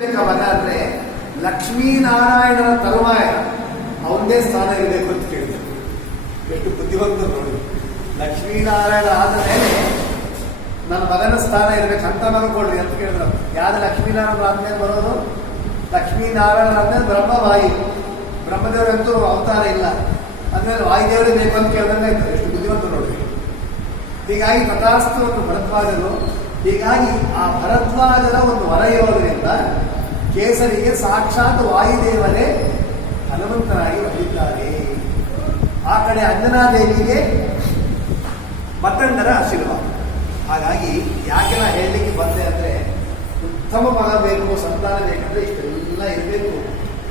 ಬೇಕಾದ್ರೆ ಲಕ್ಷ್ಮೀನಾರಾಯಣನ ತರುವಾಯ ಅವನದೇ ಸ್ಥಾನ ಇರಬೇಕು ಅಂತ ಕೇಳಿದ್ರು. ಎಷ್ಟು ಬುದ್ಧಿವಂತರು ನೋಡಿ. ಲಕ್ಷ್ಮೀನಾರಾಯಣ ಆದ ಮೇಲೆ ನನ್ನ ಮಗನ ಸ್ಥಾನ ಇರಬೇಕು ಅಂತ ಮನಕೊಳ್ರಿ ಅಂತ ಕೇಳಿದ್ರು. ಯಾವ್ದು ಲಕ್ಷ್ಮೀನಾರಾಯಣ ಆದ್ಮೇಲೆ ಬರೋದು? ಲಕ್ಷ್ಮೀನಾರಾಯಣ ಆದ್ಮೇಲೆ ಬ್ರಹ್ಮವಾಯು. ಬ್ರಹ್ಮದೇವರಂತೂ ಅವತಾರ ಇಲ್ಲ, ಆದ್ಮೇಲೆ ವಾಯುದೇವರೇ ಬೇಕು ಅಂತ ಕೇಳಿದಂಗೆ ಆಯ್ತು. ಎಷ್ಟು ಬುದ್ಧಿವಂತರು ನೋಡಿ. ಹೀಗಾಗಿ ತಥಾಸ್ತು ಒಂದು ಭರದ್ವಾಜರು. ಹೀಗಾಗಿ ಆ ಭರದ್ವಾಜರ ಒಂದು ವರ ಇರೋದರಿಂದ ಕೇಸರಿಗೆ ಸಾಕ್ಷಾತ್ ವಾಯುದೇವರೇ ಹನುಮಂತನಾಗಿ ಬಂದಿದ್ದಾರೆ. ಆ ಕಡೆ ಅಂಜನಾದೇವಿಗೆ ಮತ್ತೊಂದರ ಆಶೀರ್ವಾದ. ಹಾಗಾಗಿ ಯಾಕೆ ನಾ ಹೇಳಲಿಕ್ಕೆ ಬಂದೆ ಅಂದ್ರೆ, ಉತ್ತಮ ಮಗ ಬೇಕು, ಸಂತಾನ ಬೇಕಂದ್ರೆ ಇಷ್ಟೆಲ್ಲ ಇರಬೇಕು.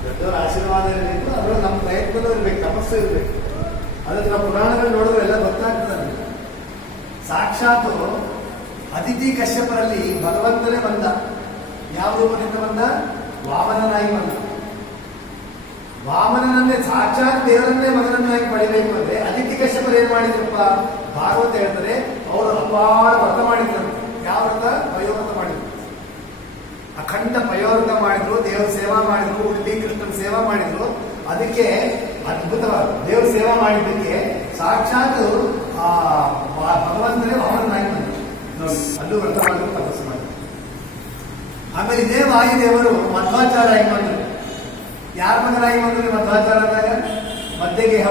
ದೊಡ್ಡವರ ಆಶೀರ್ವಾದ ಇರಬೇಕು, ಅದರಲ್ಲಿ ನಮ್ಮ ಪ್ರಯತ್ನದೂ ಇರಬೇಕು, ತಪಸ್ಸು ಇರಬೇಕು. ಅದಕ್ಕೆ ನಾವು ಪುರಾಣಗಳು ನೋಡಿದ್ರೆ ಎಲ್ಲ ಗೊತ್ತಾಗ್ತದೆ. ಸಾಕ್ಷಾತ್ ಅದಿತಿ ಕಶ್ಯಪರಲ್ಲಿ ಭಗವಂತನೇ ಬಂದ. ಯಾವ ರೂಪದಿಂದ ಬಂದ? ವಾಮನನಾಗಿ ಬಂದ. ವಾಮನನನ್ನೇ ಸಾಕ್ಷಾತ್ ದೇವರನ್ನೇ ಮಗನನ್ನಾಗಿ ಪಡಿಬೇಕು ಅಂದ್ರೆ ಅದಿತಿ ಕಶ್ಯಪರು ಏನ್ ಮಾಡಿದ್ರಪ್ಪ? ಭಾಗವತ ಹೇಳ್ತಾರೆ, ಅವರು ಅಪಾರ ವ್ರತ ಮಾಡಿದ್ರಂತೆ. ಯಾವ ವ್ರತ? ಪಯೋವ್ರತ ಮಾಡಿದ್ರು. ಅಖಂಡ ಪಯೋವ್ರತ ಮಾಡಿದ್ರು, ದೇವರ ಸೇವಾ ಮಾಡಿದ್ರು, ಉಡುಪಿ ಕೃಷ್ಣನ ಸೇವಾ ಮಾಡಿದ್ರು. ಅದಕ್ಕೆ ಅದ್ಭುತವಾದ ದೇವರ ಸೇವಾ ಮಾಡಿದ್ದಕ್ಕೆ ಸಾಕ್ಷಾತ್ ಆ ಭಗವಂತನೇ ವಾಮನನಾಗಿ ಬಂದ. ಅಲ್ಲೂ ವ್ರತ ಮಾಡಿದ್ರು, ತಪಸ್ಸು ಮಾಡಿದ್ರು. ಆಮೇಲೆ ಇದೇ ವಾಯುದೇವರು ಮಧ್ವಾಚಾರ ಆಗಿ ಬಂದರು. ಯಾರ ಮಗನಾಗಿ ಬಂದ್ರು ಮಧ್ವಾಚಾರ ಅಂದಾಗ? ಮಧ್ಯಗೇಹ